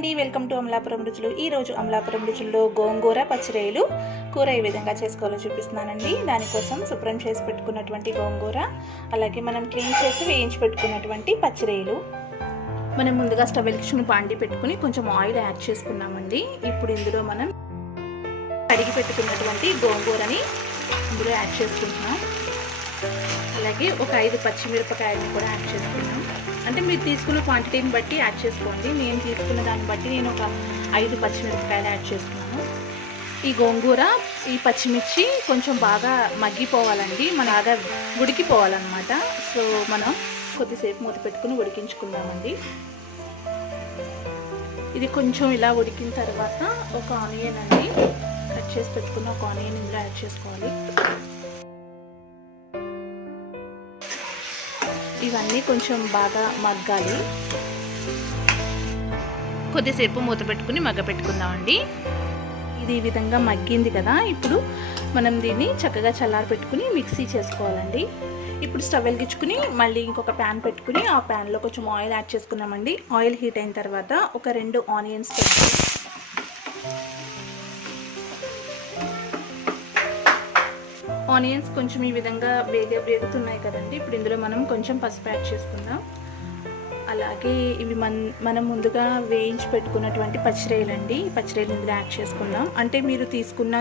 అండి, welcome to Amalapuram రుచులు. ఈరోజు అమలాపురం రుచుల్లో గోంగూర పచ్చిరొయ్యలు కూర ఏ విధంగా చేసుకోవాలో చూపిస్తున్నానండి. దానికోసం శుభ్రం చేసి పెట్టుకున్నటువంటి గోంగూర, అలాగే మనం క్లీన్ చేసి వేయించి పెట్టుకున్నటువంటి పచ్చిరొయ్యలు. మనం ముందుగా స్టవ్ వెలిగించుకుని బాండి పెట్టుకుని కొంచెం ఆయిల్ యాడ్ చేసుకున్నామండి. ఇప్పుడు ఇందులో మనం కడిగి పెట్టుకున్నటువంటి గోంగూరని ఇందులో యాడ్ చేసుకుంటున్నాం. అలాగే ఒక 5 పచ్చిమిరపకాయలను కూడా యాడ్ చేసుకున్నాం. అంటే మీరు తీసుకున్న క్వాంటిటీని బట్టి యాడ్ చేసుకోండి. నేను తీసుకున్న దాన్ని బట్టి నేను ఒక 5 పచ్చిమిరపకాయలు యాడ్ చేసుకున్నాను. ఈ గోంగూర, ఈ పచ్చిమిర్చి కొంచెం బాగా మగ్గిపోవాలండి, బాగా ఉడికిపోవాలన్నమాట. సో మనం కొద్దిసేపు మూత పెట్టుకుని ఉడికించుకుందామండి. ఇది కొంచెం ఇలా ఉడికిన తర్వాత ఒక ఆనియన్ అండి, కట్ చేసి పెట్టుకున్న ఒక ఆనియన్ ఇందులో యాడ్ చేసుకోవాలి. ఇవన్నీ కొంచెం బాగా మగ్గాలి. కొద్దిసేపు మూత పెట్టుకుని మగ్గపెట్టుకుందామండి. ఇది ఈ విధంగా మగ్గింది కదా, ఇప్పుడు మనం దీన్ని చక్కగా చల్లారి పెట్టుకుని మిక్సీ చేసుకోవాలండి. ఇప్పుడు స్టవ్ వెలిగించుకుని మళ్ళీ ఇంకొక ప్యాన్ పెట్టుకుని ఆ ప్యాన్లో కొంచెం ఆయిల్ యాడ్ చేసుకున్నామండి. ఆయిల్ హీట్ అయిన తర్వాత ఒక 2 ఆనియన్స్ పెట్టుకుని, ఆనియన్స్ కొంచెం ఈ విధంగా వేగుతున్నాయి కదండి. ఇప్పుడు ఇందులో మనం కొంచెం పసుపు యాడ్ చేసుకుందాం. అలాగే ఇవి మనం ముందుగా వేయించి పెట్టుకున్నటువంటి పచ్చిరొయ్యలండి. పచ్చిరొయ్యలు ఇందులో యాడ్ చేసుకుందాం. అంటే మీరు తీసుకున్న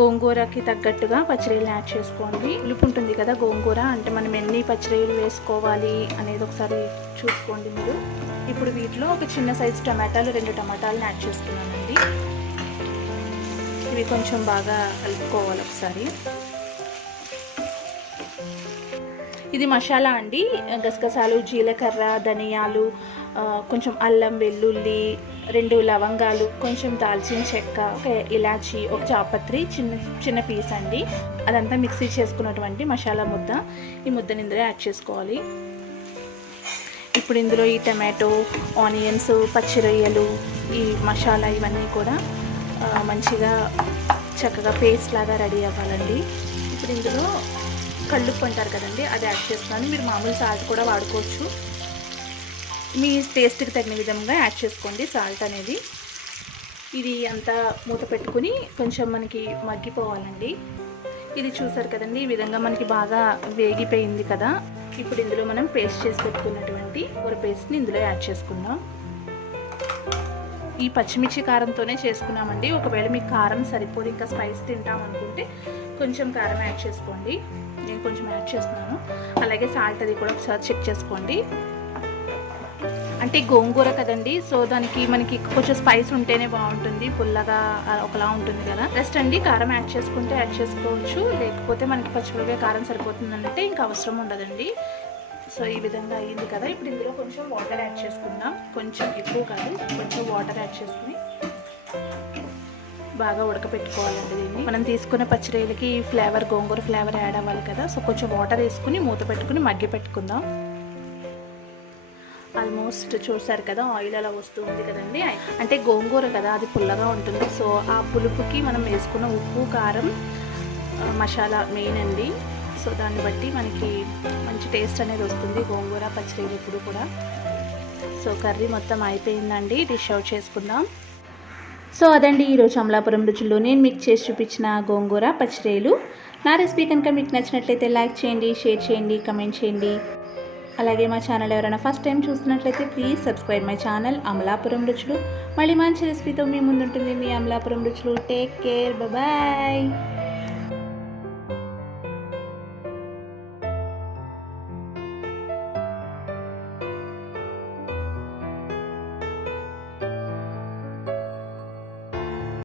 గోంగూరకి తగ్గట్టుగా పచ్చిరొయ్యలు యాడ్ చేసుకోండి. పులుపు ఉంటుంది కదా గోంగూర, అంటే మనం ఎన్ని పచ్చిరొయ్యలు వేసుకోవాలి అనేది ఒకసారి చూసుకోండి మీరు. ఇప్పుడు వీటిలో ఒక చిన్న సైజు టమాటాలు, 2 టమాటాలను యాడ్ చేసుకున్నానండి. ఇవి కొంచెం బాగా కలుపుకోవాలి ఒకసారి. ఇది మసాలా అండి, గసగసాలు, జీలకర్ర, ధనియాలు, కొంచెం అల్లం, వెల్లుల్లి, 2 లవంగాలు, కొంచెం దాల్చిన చెక్క, ఒక ఇలాచి, ఒక జాపత్రి చిన్న పీస్ అండి. అదంతా మిక్సీ చేసుకున్నటువంటి మసాలా ముద్ద. ఈ ముద్దని ఇందులో యాడ్ చేసుకోవాలి. ఇప్పుడు ఇందులో ఈ టమాటో, ఆనియన్స్, పచ్చిరొయ్యలు, ఈ మసాలా ఇవన్నీ కూడా మంచిగా చక్కగా పేస్ట్ లాగా రెడీ అవ్వాలండి. ఇప్పుడు ఇందులో కళ్ళుప్పు అంటారు కదండి, అది యాడ్ చేస్తున్నాను. మీరు మామూలు సాల్ట్ కూడా వాడుకోవచ్చు, మీ టేస్ట్కి తగిన విధంగా యాడ్ చేసుకోండి సాల్ట్ అనేది. ఇది అంతా మూత పెట్టుకుని కొంచెం మనకి మగ్గిపోవాలండి. ఇది చూసారు కదండి, ఈ విధంగా మనకి బాగా వేగిపోయింది కదా. ఇప్పుడు ఇందులో మనం పేస్ట్ చేసి పెట్టుకున్నటువంటి కూర పేస్ట్ని ఇందులో యాడ్ చేసుకుందాం. ఈ పచ్చిమిర్చి కారంతోనే చేసుకున్నామండి. ఒకవేళ మీకు కారం సరిపోదు, ఇంకా స్పైస్ తింటాం అనుకుంటే కొంచెం కారం యాడ్ చేసుకోండి. నేను కొంచెం యాడ్ చేస్తున్నాను. అలాగే సాల్ట్ అది కూడా ఒకసారి చెక్ చేసుకోండి. అంటే గోంగూర కదండి, సో దానికి మనకి కొంచెం స్పైస్ ఉంటేనే బాగుంటుంది, పుల్లగా ఒకలా ఉంటుంది కదా. జస్ట్ అండి కారం యాడ్ చేసుకుంటే యాడ్ చేసుకోవచ్చు, లేకపోతే మనకి పచ్చిమిరపకాయ కారం సరిపోతుందంటే ఇంకా అవసరం ఉండదండి. సో ఈ విధంగా అయ్యింది కదా. ఇప్పుడు ఇందులో కొంచెం వాటర్ యాడ్ చేసుకుందాం. కొంచెం ఎక్కువ కాదు, కొంచెం వాటర్ యాడ్ చేసుకుని బాగా ఉడకపెట్టుకోవాలండి. దీన్ని మనం తీసుకున్న పచ్చిరొయ్యలకి ఫ్లేవర్, గోంగూర ఫ్లేవర్ యాడ్ అవ్వాలి కదా. సో కొంచెం వాటర్ వేసుకుని మూత పెట్టుకుని మగ్గి పెట్టుకుందాం. ఆల్మోస్ట్ చూసారు కదా, ఆయిల్ అలా వస్తుంది కదండి. అంటే గోంగూర కదా, అది పుల్లగా ఉంటుంది. సో ఆ పులుపుకి మనం వేసుకున్న ఉప్పు, కారం, మసాలా మెయిన్ అండి. సో దాన్ని బట్టి మనకి మంచి టేస్ట్ అనేది వస్తుంది గోంగూర పచ్చిరొయ్యలు ఎప్పుడు కూడా. సో కర్రీ మొత్తం అయిపోయిందండి, డిష్ అవుట్ చేసుకుందాం. సో అదండి ఈరోజు అమలాపురం రుచుల్లో నేను మీకు చేసి చూపించిన గోంగూర పచ్చిరొయ్యలు. నా రెసిపీ కనుక మీకు నచ్చినట్లయితే లైక్ చేయండి, షేర్ చేయండి, కమెంట్ చేయండి. అలాగే మా ఛానల్ ఎవరైనా ఫస్ట్ టైం చూస్తున్నట్లయితే please subscribe my channel Amalapuram రుచులు. మళ్ళీ మంచి రెసిపీతో మీ ముందుంటుంది మీ అమలాపురం రుచులు. Take care, bye.